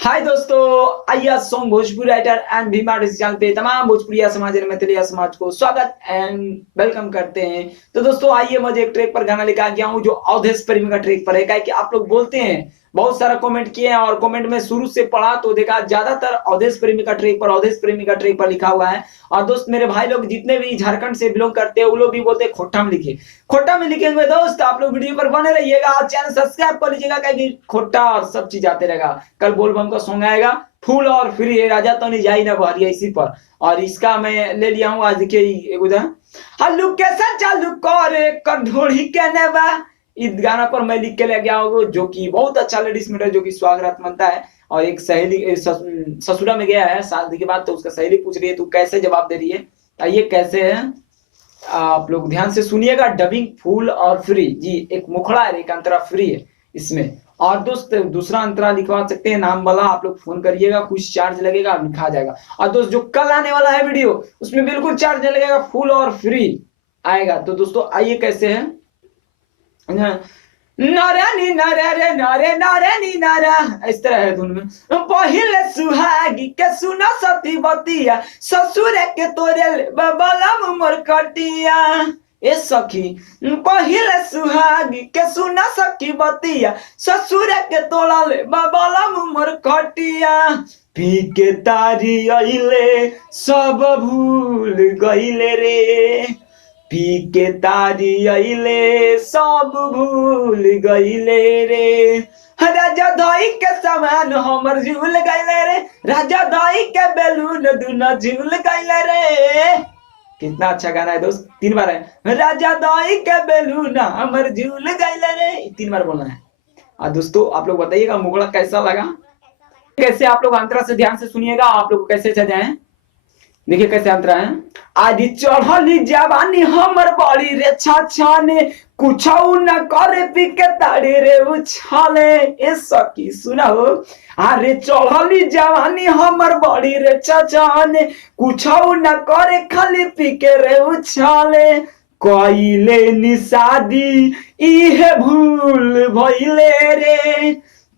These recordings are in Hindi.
हाय दोस्तों, आइए song Bhojpuri writer and Bhima channel पे तमाम भोजपुरी समाज मैथिली समाज को स्वागत एंड वेलकम करते हैं। तो दोस्तों आइए, मुझे एक ट्रैक पर गाना लेकर आ गया हूँ जो अवधेश प्रेमी का ट्रैक पर है। क्या कि आप लोग बोलते हैं, बहुत सारा कमेंट किए हैं और कमेंट में शुरू से पढ़ा तो देखा ज्यादातर अवधेश प्रेमी का ट्रैक पर लिखा हुआ है। और दोस्त मेरे भाई लोग जितने भी झारखंड से बिलोंग करते हैं वो लोग भी बोलते हैं खोटा में लिखे। खोटा में लिखेंगे दोस्त, आप लोग वीडियो पर बने रहिएगा और चैनल सब्सक्राइब कर लीजिएगा, क्योंकि खोटा और सब चीज आते रहेगा। कल बोलबम का सॉन्ग आएगा, फुल और फ्री है, राजा तो नहीं जाई ना बहरिया इसी पर। और इसका मैं ले लिया हूँ आज के उदाहरण, हल्लू कैसा चालू करे कढोड़ी के नेवा। इस गाना पर मैं लिख के ले गया हूँ, जो कि बहुत अच्छा लेडीज मेटर जो कि स्वागत मनता है। और एक सहेली ससुरा में गया है शादी के बाद, तो उसका सहेली पूछ रही है तू कैसे जवाब दे रही है। ये कैसे है आप लोग ध्यान से सुनिएगा। डबिंग फुल और फ्री जी, एक मुखड़ा है एक अंतरा फ्री है इसमें। और दोस्त दूसरा अंतरा लिखवा सकते हैं नाम वाला, आप लोग फोन करिएगा, कुछ चार्ज लगेगा, लिखा जाएगा। और दोस्त जो कल आने वाला है वीडियो उसमें बिल्कुल चार्ज नहीं लगेगा, फुल और फ्री आएगा। तो दोस्तों आइए कैसे है, नारे नी नारे रे नारे नारे नी नारा, इस तरह है धुन में। पहिले सुहागी के सुना सती बतिया, ससुर के तोरे बबला मुमर कटिया। ए सखी पहिले सुहागी के सुना सखी बतिया, ससुर के तोड़ले बबला मुमर कटिया। पी के तारी अइले सब भूल गइले रे, पी के तारी अइले सब भूल गइले रे। राजा दाई के समान हमर झूल गइले रे, राजा दाई के बेलून दुना झूल गइले रे। कितना अच्छा गाना है दोस्त, 3 बार है, राजा दाई के बेलून हमर झूल गइले रे, 3 बार बोलना है। और दोस्तों आप लोग बताइएगा मुगला कैसा लगा, कैसे आप लोग अंतरा से ध्यान से सुनिएगा, आप लोग कैसे जाए। देखिए कैसे अंतरा है। आदि चढ़ली जवानी हमर बड़ी रे छाछाने, कुछ न करे पी के ताड़ी रे उछाले। ए सखी सुनाओ, अरे चढ़ली जवानी हमर बड़ी रे छाछाने, कुछ न करे खाली पी के रे उछाले। कइले निशादी इहे भूल भइले रे,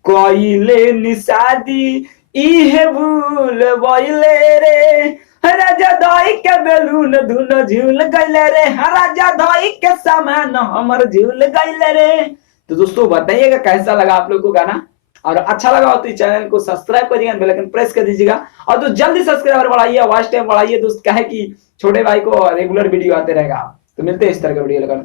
कइले निशादी इहे भूल भइले रे। राजा दाई के बेलून धुन झूल गइले रे, राजा दाई के सामान हमर झूल गइले रे। तो दोस्तों बताइएगा कैसा लगा आप लोग को गाना, और अच्छा लगा हो तो चैनल को सब्सक्राइब करिएगा, बेल आइकन प्रेस कर दीजिएगा। और तो जल्दी सब्सक्राइबर बढ़ाइए, वॉच टाइम बढ़ाइए दोस्त, क्या है कि छोटे भाई को रेगुलर वीडियो आते रहेगा। तो मिलते हैं इस तरह का वीडियो लेकर।